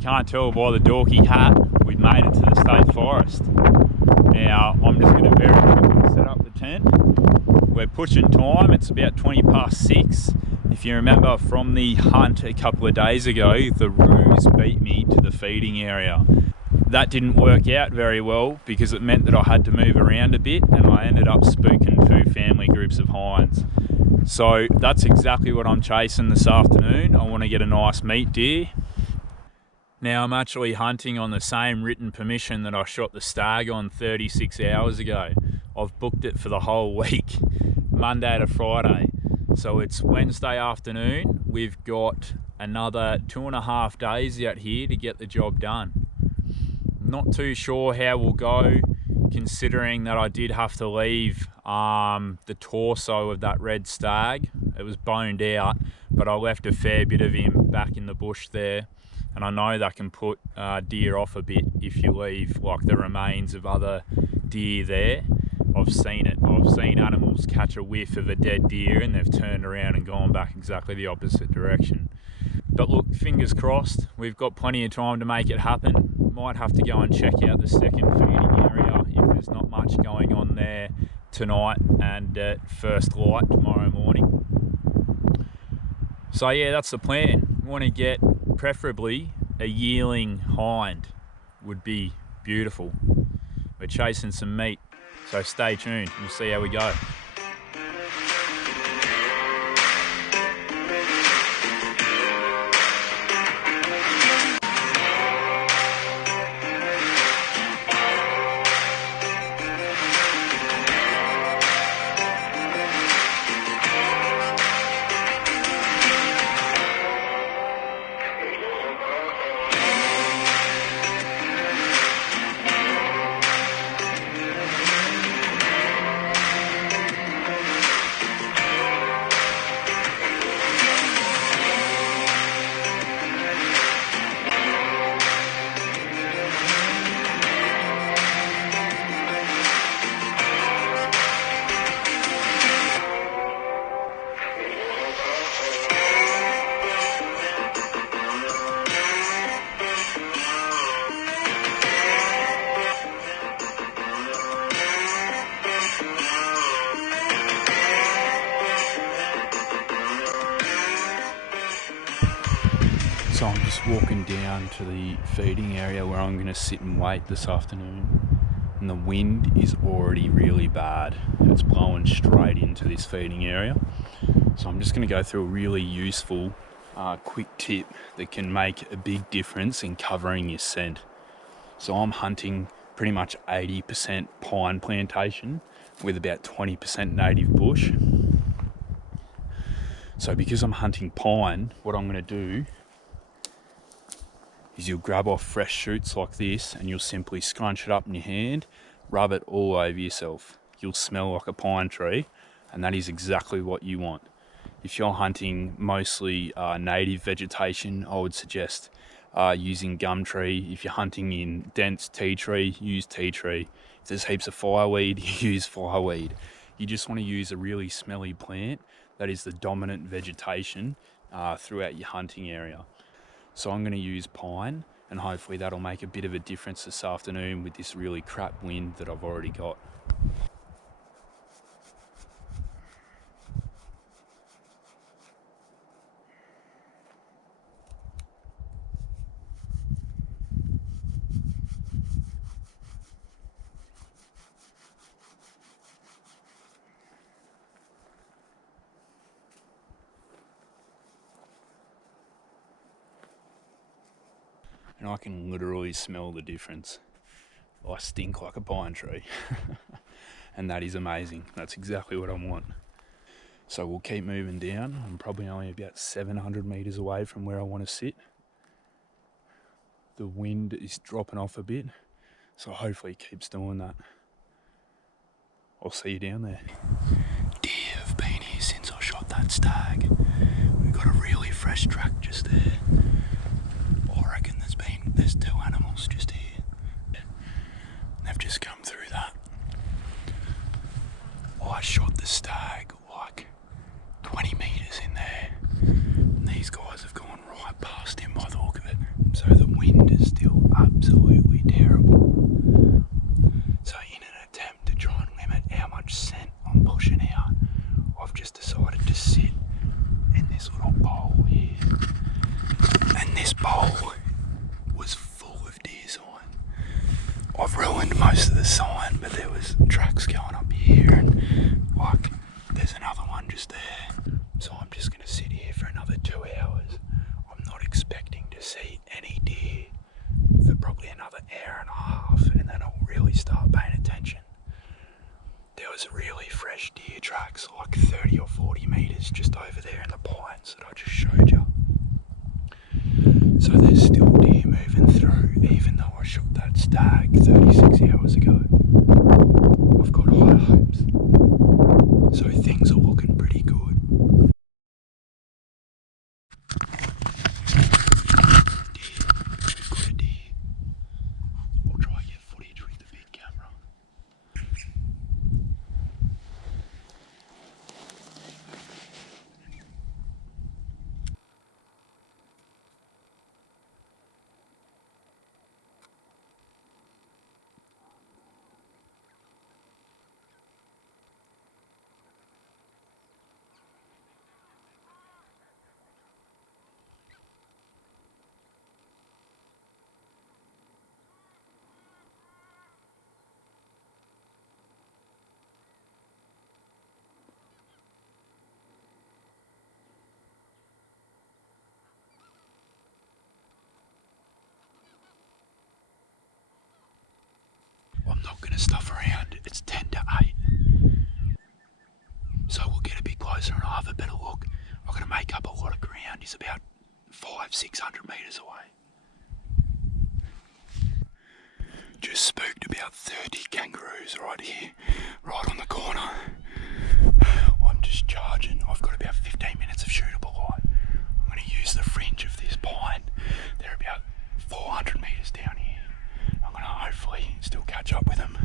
can't tell by the dorky hat, we've made it to the state forest. Now, I'm just going to very quickly set up the tent. We're pushing time, it's about 20 past 6. If you remember from the hunt a couple of days ago, the roos beat me to the feeding area. That didn't work out very well because it meant that I had to move around a bit and I ended up spooking 2 family groups of hinds. So that's exactly what I'm chasing this afternoon. I want to get a nice meat deer. Now I'm actually hunting on the same written permission that I shot the stag on 36 hours ago. I've booked it for the whole week, Monday to Friday. So it's Wednesday afternoon. We've got another 2.5 days out here to get the job done. Not too sure how we'll go, considering that I did have to leave the torso of that red stag. It was boned out, but I left a fair bit of him back in the bush there. And I know that can put deer off a bit if you leave like the remains of other deer there. I've seen it. I've seen animals catch a whiff of a dead deer and they've turned around and gone back exactly the opposite direction. But look, fingers crossed, we've got plenty of time to make it happen. Might have to go and check out the second feeding area if there's not much going on there tonight and at first light tomorrow morning. So yeah, that's the plan. We want to get preferably a yearling hind, would be beautiful. We're chasing some meat, so stay tuned, we'll see how we go. So I'm just walking down to the feeding area where I'm going to sit and wait this afternoon, and the wind is already really bad. It's blowing straight into this feeding area. So I'm just going to go through a really useful quick tip that can make a big difference in covering your scent. So I'm hunting pretty much 80% pine plantation with about 20% native bush. So because I'm hunting pine, what I'm going to do is you'll grab off fresh shoots like this and you'll simply scrunch it up in your hand, rub it all over yourself. You'll smell like a pine tree, and that is exactly what you want. If you're hunting mostly native vegetation, I would suggest using gum tree. If you're hunting in dense tea tree, use tea tree. If there's heaps of fireweed, use fireweed. You just want to use a really smelly plant that is the dominant vegetation throughout your hunting area. So I'm going to use pine, and hopefully that'll make a bit of a difference this afternoon with this really crap wind that I've already got. And I can literally smell the difference. I stink like a pine tree. And that is amazing. That's exactly what I want. So we'll keep moving down. I'm probably only about 700 meters away from where I want to sit. The wind is dropping off a bit, so hopefully it keeps doing that. I'll see you down there. Deer have been here since I shot that stag. We've got a really fresh track just there. I reckon there's 2 animals just here. They've just come through that. I shot the stag like 20 meters in there, and these guys have gone right past him by the look of it. So the wind absolutely terrible. So in an attempt to try and limit how much scent I'm pushing out, I've just decided to sit in this little bowl here. And this bowl was full of deer sign. I've ruined most of the sign, but there was tracks going up here and like there's another one just there. So I'm just going to sit here for another 2 hours. I'm not expecting to see any deer for probably another hour and a half, and then I'll really start paying attention. There was really fresh deer tracks, like 30 or 40 metres just over there in the pines that I just showed you. So there's still deer moving through, even though I shot that stag 36 hours ago. I've got high hopes. So things are looking pretty good. We've got a deer. We'll try and get footage with the big camera. I'm not going to stuff around. It's 10 to 8. So we'll get a bit closer and I'll have a better look. I'm going to make up a lot of ground. He's about 500-600 metres away. Just spooked about 30 kangaroos right here, right on the corner. I'm just charging. I've got about 15 minutes of shootable light. I'm going to use the fringe of this pine. They're about 400 metres down here. I'm going to hopefully still catch up with them.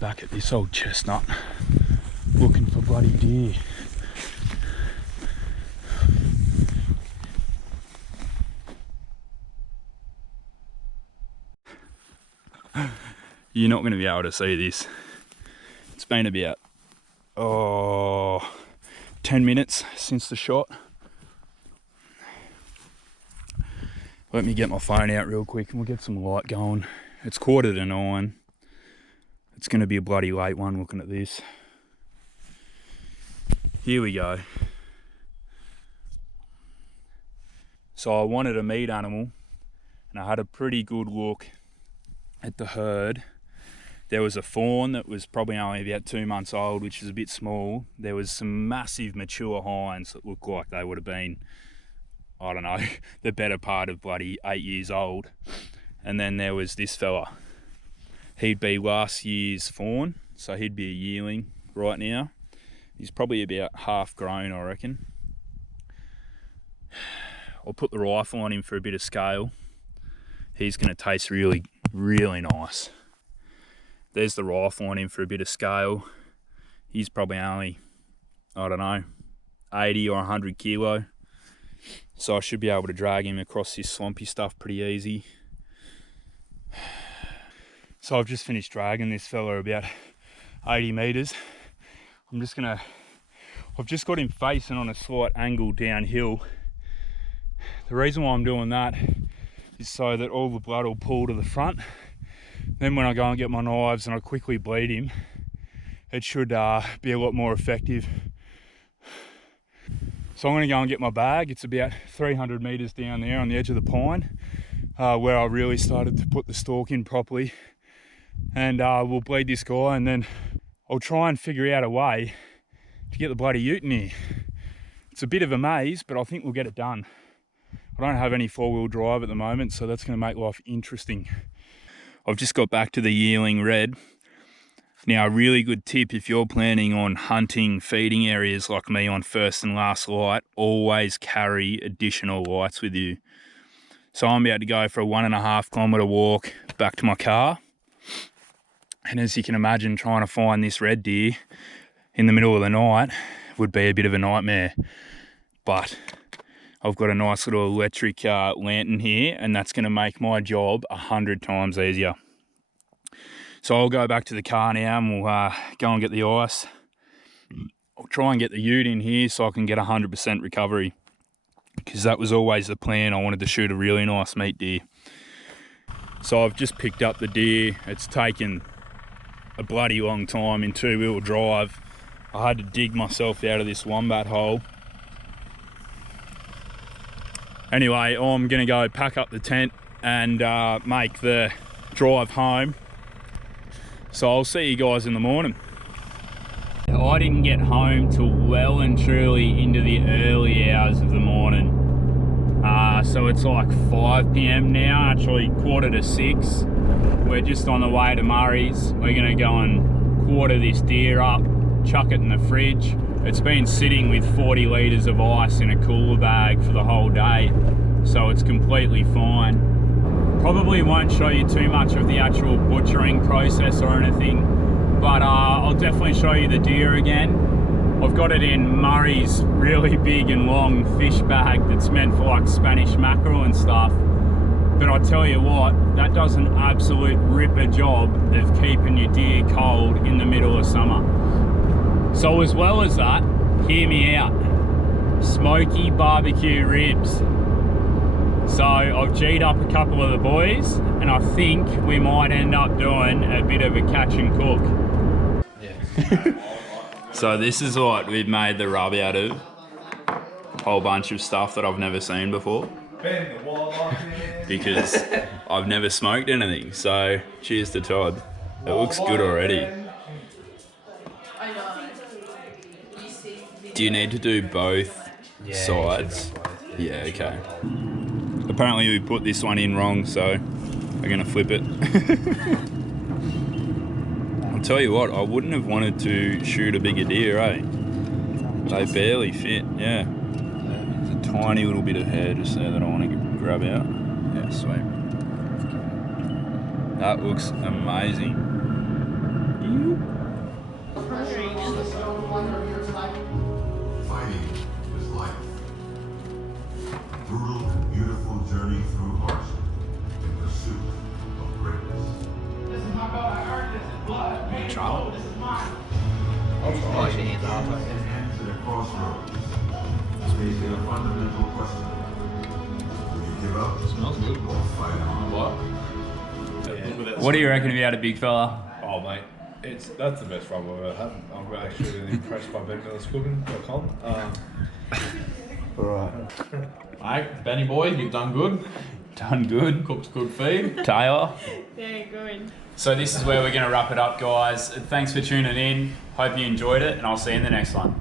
Back at this old chestnut looking for bloody deer. You're not going to be able to see this. It's been about 10 minutes since the shot. Let me get my phone out real quick and we'll get some light going. It's 8:45. It's going to be a bloody late one looking at this. Here we go. So I wanted a meat animal and I had a pretty good look at the herd. There was a fawn that was probably only about 2 months old, which is a bit small. There was some massive mature hinds that looked like they would have been, I don't know, the better part of bloody 8 years old. And then there was this fella. He'd be last year's fawn, so he'd be a yearling right now. He's probably about half grown, I reckon. I'll put the rifle on him for a bit of scale. He's going to taste really, really nice. There's the rifle on him for a bit of scale. He's probably only, I don't know, 80 or 100 kilo. So I should be able to drag him across this swampy stuff pretty easy. So I've just finished dragging this fella about 80 metres. I've just got him facing on a slight angle downhill. The reason why I'm doing that is so that all the blood will pull to the front. Then when I go and get my knives and I quickly bleed him, it should be a lot more effective. So I'm going to go and get my bag. It's about 300 metres down there on the edge of the pine, where I really started to put the stalk in properly. And we'll bleed this guy, and then I'll try and figure out a way to get the bloody ute in here. It's a bit of a maze, but I think we'll get it done. I don't have any four-wheel drive at the moment, so that's going to make life interesting. I've just got back to the yearling red. Now, a really good tip if you're planning on hunting feeding areas like me on first and last light, always carry additional lights with you. So I'm about to go for a 1.5 kilometre walk back to my car. And as you can imagine, trying to find this red deer in the middle of the night would be a bit of a nightmare. But I've got a nice little electric lantern here, and that's going to make my job 100 times easier. So I'll go back to the car now, and we'll go and get the ice. I'll try and get the ute in here so I can get 100% recovery, because that was always the plan. I wanted to shoot a really nice meat deer. So I've just picked up the deer. It's taken a bloody long time in two-wheel drive. I had to dig myself out of this wombat hole. Anyway, I'm gonna go pack up the tent and make the drive home. So I'll see you guys in the morning. I didn't get home till well and truly into the early hours of the morning. So it's like 5 p.m. now, actually 5:45. We're just on the way to Murray's. We're gonna go and quarter this deer up, chuck it in the fridge. It's been sitting with 40 litres of ice in a cooler bag for the whole day, so it's completely fine. Probably won't show you too much of the actual butchering process or anything, but I'll definitely show you the deer again. I've got it in Murray's really big and long fish bag that's meant for like Spanish mackerel and stuff. But I tell you what, that does an absolute ripper job of keeping your deer cold in the middle of summer. So as well as that, hear me out, smoky barbecue ribs. So I've G'd up a couple of the boys, and I think we might end up doing a bit of a catch and cook. Yeah. So this is what we've made the rub out of. A whole bunch of stuff that I've never seen before. Because I've never smoked anything. So cheers to Todd. It looks good already. Do you need to do both sides? Yeah, okay. Apparently we put this one in wrong, so we're gonna flip it. I'll tell you what, I wouldn't have wanted to shoot a bigger deer, eh? They barely fit, yeah. There's a tiny little bit of hair just there that I want to grab out. Yeah, sweet. That looks amazing. Fighting is life. Brutal and beautiful journey through hardship in pursuit of greatness. This is my belt. I earned this in blood. Pain, oh, this is mine. At a crossroads, facing a fundamental question. Will you give up? It smells good. Or fight on? What? What do you reckon about a big fella? Oh mate, that's the best rub I've ever had. I'm actually really impressed by BenMillersCooking.com. Alright. Mate, Benny boy, you've done good. Done good. Cooked good feed. Taylor. Very good. So this is where we're going to wrap it up, guys. Thanks for tuning in. Hope you enjoyed it, and I'll see you in the next one.